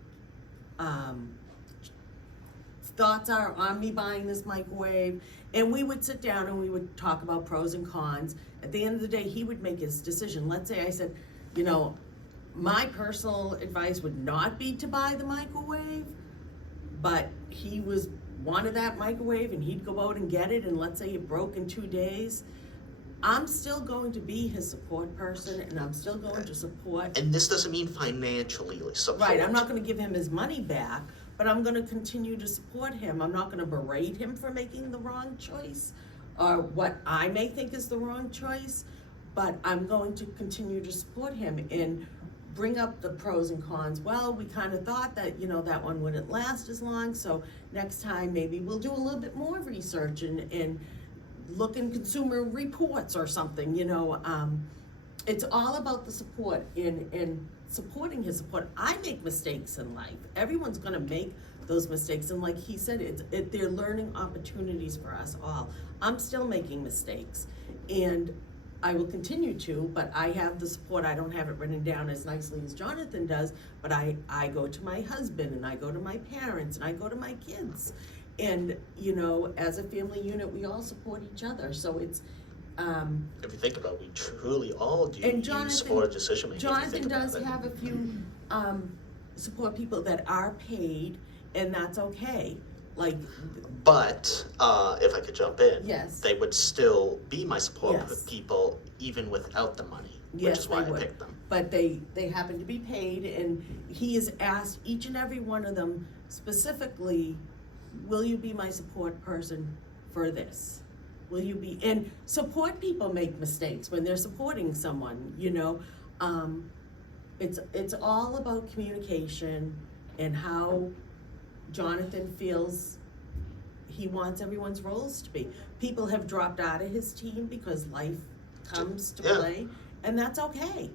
thoughts are on me buying this microwave, and we would sit down and we would talk about pros and cons. At the end of the day, he would make his decision. Let's say I said, you know, my personal advice would not be to buy the microwave, but he wanted that microwave and he'd go out and get it, and let's say it broke in 2 days. I'm still going to be his support person, and I'm still going to support. And this doesn't mean financially support. Right, I'm not going to give him his money back, but I'm going to continue to support him. I'm not going to berate him for making the wrong choice or what I may think is the wrong choice, but I'm going to continue to support him and bring up the pros and cons. Well, we kind of thought that, you know, that one wouldn't last as long, so next time maybe we'll do a little bit more research and look in consumer reports or something, you know. It's all about the support in supporting his support. I make mistakes in life. Everyone's gonna make those mistakes, and like he said, they're learning opportunities for us all. I'm still making mistakes, and I will continue to, but I have the support. I don't have it written down as nicely as Jonathan does, but I go to my husband, and I go to my parents, and I go to my kids. And, you know, as a family unit, we all support each other. So it's, if you think about it, we truly all do and use supported decision making. Jonathan does have a few support people that are paid, and that's okay. Like, but if I could jump in, yes, they would still be my support yes, people even without the money, yes, which is why I would. picked them. But they happen to be paid, and he has asked each and every one of them specifically, will you be my support person for this? Will you be, and support people make mistakes when they're supporting someone, you know. It's all about communication and how Jonathan feels he wants everyone's roles to be. People have dropped out of his team because life comes to play, and that's okay.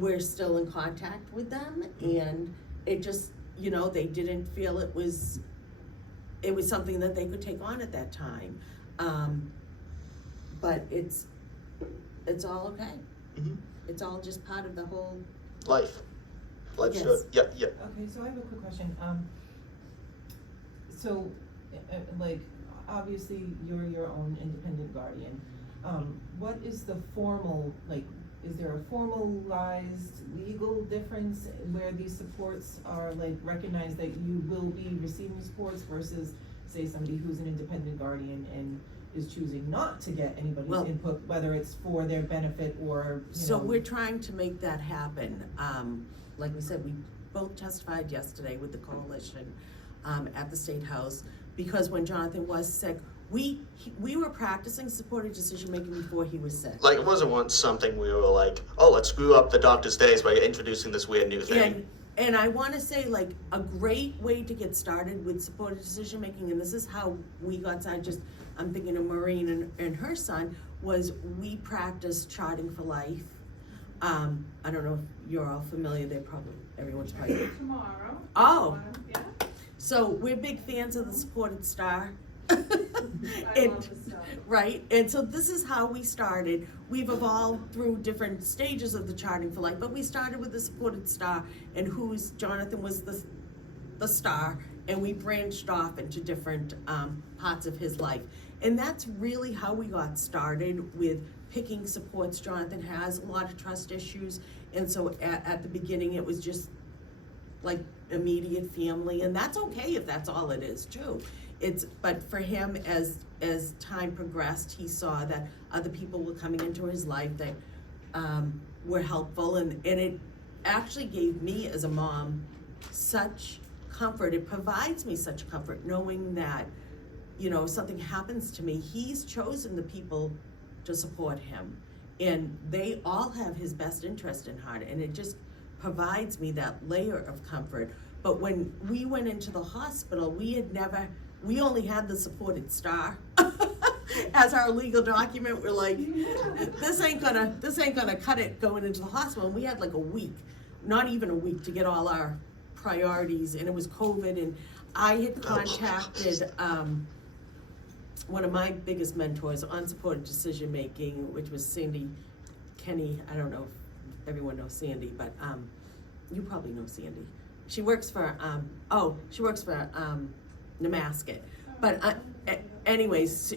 we're still in contact with them, and it just, you know, they didn't feel it was something that they could take on at that time. But it's all okay. Mhm. It's all just part of the whole, Life. Life's Yes. good. Yeah, yeah. Okay, so I have a quick question. So, like, obviously, you're your own independent guardian. What is the formal, like, is there a formalized legal difference where these supports are, like, recognized that you will be receiving supports versus, say, somebody who's an independent guardian and is choosing not to get anybody's Well- input, whether it's for their benefit or, you so know. we're trying to make that happen. Like we said, we both testified yesterday with the coalition, at the State House, because when Jonathan was sick, we were practicing supported decision-making before he was sick. Like, it wasn't once something we were like, oh, let's screw up the doctor's days by introducing this weird new thing. And I wanna say, like, a great way to get started with supported decision-making, and this is how we got started, I'm thinking of Maureen and her son, was we practiced charting for life. I don't know if you're all familiar, everyone's probably. Tomorrow. Oh. Yeah. So we're big fans of the supported star. I And- love this stuff. Right, and so this is how we started. We've evolved through different stages of the charting for life, but we started with the supported star, and Jonathan was the star, and we branched off into different parts of his life. And that's really how we got started with picking supports. Jonathan has a lot of trust issues, and so at the beginning, it was just like immediate family, and that's okay if that's all it is too. But for him, as time progressed, he saw that other people were coming into his life that were helpful, and it actually gave me as a mom such comfort. It provides me such comfort knowing that, you know, if something happens to me, he's chosen the people to support him, and they all have his best interest in heart, and it just provides me that layer of comfort. But when we went into the hospital, we only had the supported star as our legal document. We're like, this ain't gonna cut it going into the hospital. And we had like a week, not even a week, to get all our priorities, and it was COVID, and I had contacted one of my biggest mentors on supported decision making, which was Sandy Kenny. I don't know if everyone knows Sandy, but you probably know Sandy. She works for Nemasket. But anyways,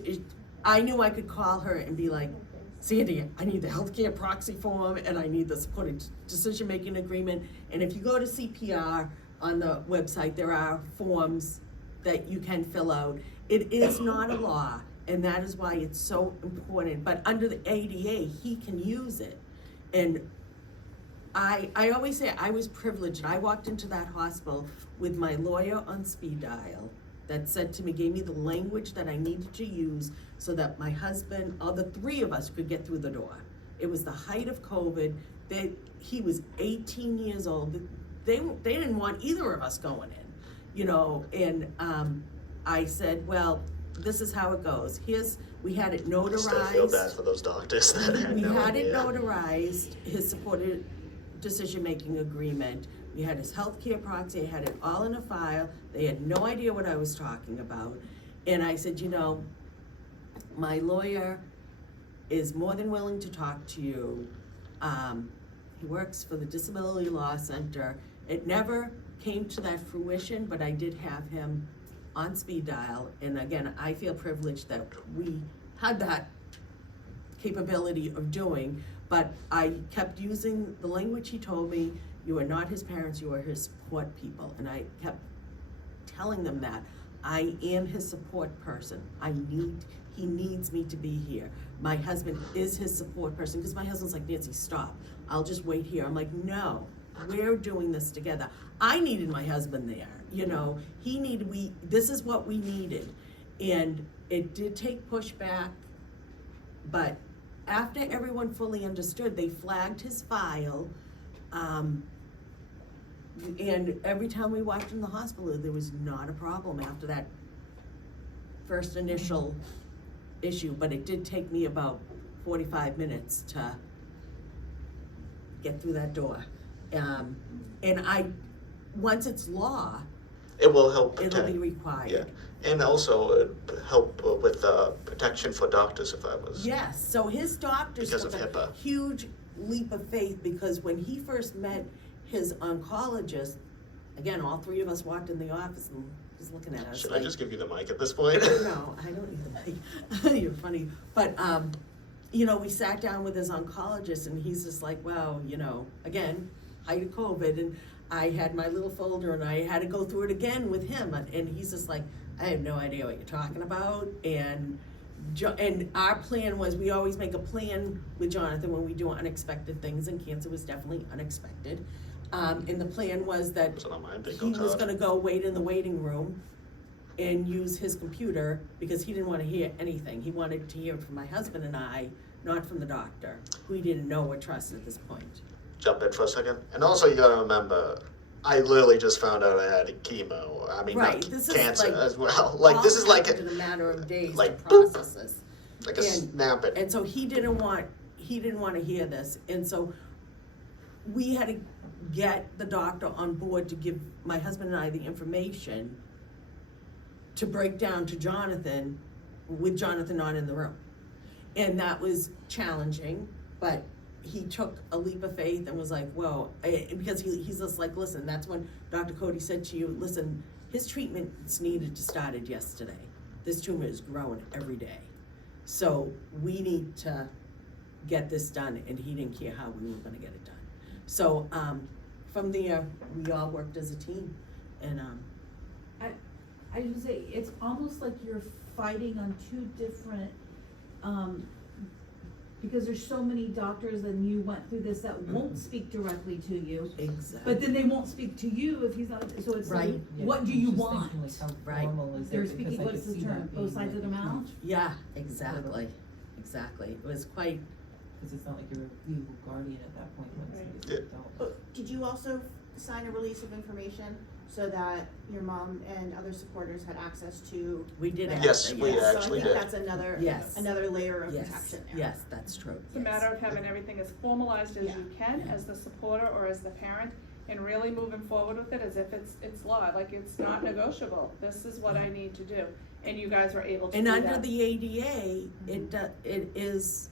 I knew I could call her and be like, Sandy, I need the healthcare proxy form, and I need the supported decision-making agreement. And if you go to CPR on the website, there are forms that you can fill out. It is not a law, and that is why it's so important. But under the ADA, he can use it. And I always say I was privileged. I walked into that hospital with my lawyer on speed dial that said to me, gave me the language that I needed to use so that my husband, all the three of us, could get through the door. It was the height of COVID. He was 18 years old. They didn't want either of us going in, you know, and I said, well, this is how it goes. We had it notarized. I still feel bad for those doctors that had no We had it idea. notarized, his supported decision-making agreement. We had his healthcare proxy, I had it all in a file. They had no idea what I was talking about. And I said, you know, my lawyer is more than willing to talk to you. He works for the Disability Law Center. It never came to that fruition, but I did have him on speed dial. And again, I feel privileged that we had that capability of doing, but I kept using the language he told me. You are not his parents, you are his support people. And I kept telling them that I am his support person. He needs me to be here. My husband is his support person, because my husband's like, Nancy, stop. I'll just wait here. I'm like, no, we're doing this together. I needed my husband there, you know. This is what we needed. And it did take pushback, but after everyone fully understood, they flagged his file. And every time we walked in the hospital, there was not a problem after that first initial issue, but it did take me about 45 minutes to get through that door. And once it's law, It will help it'll protect. be required. Yeah, and also help with protection for doctors if I was. Yes, so his doctors Because took of a HIPAA. huge leap of faith, because when he first met his oncologist, again, all three of us walked in the office and he's looking at us Should I like, just give you the mic at this point? no, I don't need the mic. You're funny. But, you know, we sat down with his oncologist and he's just like, wow, you know, again, height of COVID, and I had my little folder and I had to go through it again with him, and he's just like, I have no idea what you're talking about. And our plan was, we always make a plan with Jonathan when we do unexpected things, and cancer was definitely unexpected. And the plan was that Wasn't on my he bingo was card. gonna go wait in the waiting room and use his computer, because he didn't wanna hear anything. He wanted to hear from my husband and I, not from the doctor, who he didn't know or trust at this point. Jump in for a second. And also you gotta remember, I literally just found out I had chemo. I mean, Right, not this is cancer like as well. Like, this is like in a matter of days to like, process this. like a and- snap it. And so he didn't want to hear this, and so we had to get the doctor on board to give my husband and I the information to break down to Jonathan, with Jonathan not in the room. And that was challenging, but he took a leap of faith and was like, whoa, because he's just like, listen, that's when Dr. Cody said to you, listen, his treatment's needed to started yesterday. This tumor is growing every day. So we need to get this done, and he didn't care how we were gonna get it done. So, from there, we all worked as a team, and, I would say, it's almost like you're fighting on two different, because there's so many doctors and you went through this that won't speak directly to you, exactly. but then they won't speak to you if he's not, so it's like, Right. Yeah, what do I'm you just want? thinking, like, how Right. formal is it? They're Because speaking, I what's could the see term, that both being sides of their like a mouth? huge- Yeah, exactly. It was quite, Cause it's not like you're a legal guardian at that point when Right. somebody's Yeah. an adult. But did you also sign a release of information so that your mom and other supporters had access to? we did that? Yes, actually, we yes. So actually I think did. that's another, Yes. another layer of Yes, protection there. yes, that's true. It's a matter of having everything as formalized as Yeah. you can, as the supporter or as the parent, and really moving forward with it as if it's law, like it's not negotiable. This is what I need to do, and you guys were able to And do under that. the ADA, it is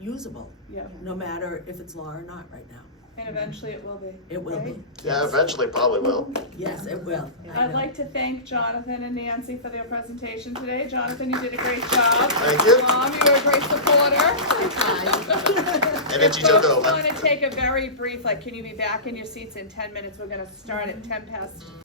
usable, Yeah, no matter if it's law or not right now. and eventually it will be. It will right? be. Yeah, Yes. eventually probably will. Yes, it will. I I'd know. like to thank Jonathan and Nancy for their presentation today. Jonathan, you did a great job. Thank you. Mom, you were a great supporter. And it's If your folks over. wanna take a very brief, like, can you be back in your seats in 10 minutes? We're gonna start at 10 past